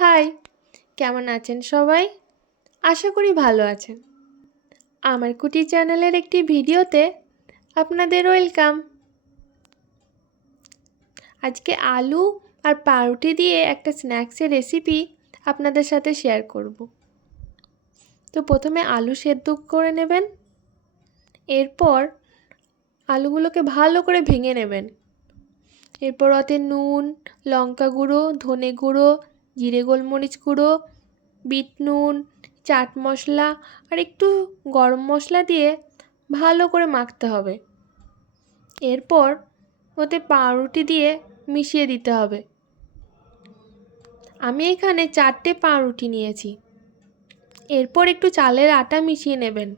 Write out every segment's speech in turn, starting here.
High, কেমন আছেন সবাই? আশা করি ভালো আছেন। আমার কুটি চ্যানেলের একটি ভিডিওতে আপনাদের ওয়েলকাম। আজকে আলু আর পাউরুটি দিয়ে একটা স্ন্যাক্সের রেসিপি আপনাদের সাথে শেয়ার করব। তো প্রথমে আলু সেদ্ধ করে নেবেন। এরপর আলুগুলোকে ভালো করে ভেঙে নেবেন। এরপর ওতে নুন, লঙ্কা গুঁড়ো, ধনে গুঁড়ো, জিরে গোলমরিচ গুঁড়ো, বিট নুন, চাট মশলা আর একটু গরম মশলা দিয়ে ভালো করে মাখতে হবে। এরপর ওতে পাউরুটি দিয়ে মিশিয়ে দিতে হবে। আমি এখানে 4টে পাউরুটি নিয়েছি। এরপর একটু চালের আটা মিশিয়ে নেবেন।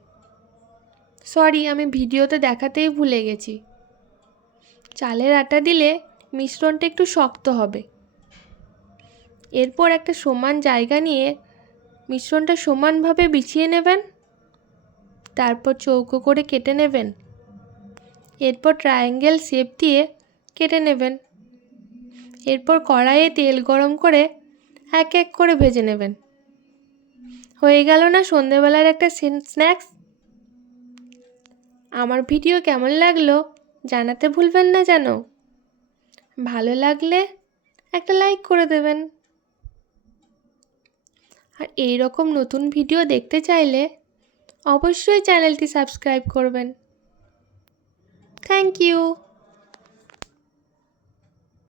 সরি, আমি ভিডিওতে দেখাতেই ভুলে গেছি। চালের আটা দিলে মিশ্রণটা একটু শক্ত হবে। এরপর একটা সমান জায়গা নিয়ে মিশ্রণটা সমানভাবে বিছিয়ে নেবেন। তারপর চৌকো করে কেটে নেবেন। এরপর ট্রায়াঙ্গেল শেপ দিয়ে কেটে নেবেন। এরপর কড়াইয়ে তেল গরম করে এক এক করে ভেজে নেবেন। হয়ে গেল না সন্ধেবেলার একটা স্ন্যাক্স? আমার ভিডিও কেমন লাগলো জানাতে ভুলবেন না যেন। ভালো লাগলে একটা লাইক করে দেবেন। আর এই রকম নতুন ভিডিও দেখতে চাইলে অবশ্যই চ্যানেলটি সাবস্ক্রাইব করবেন। Thank you.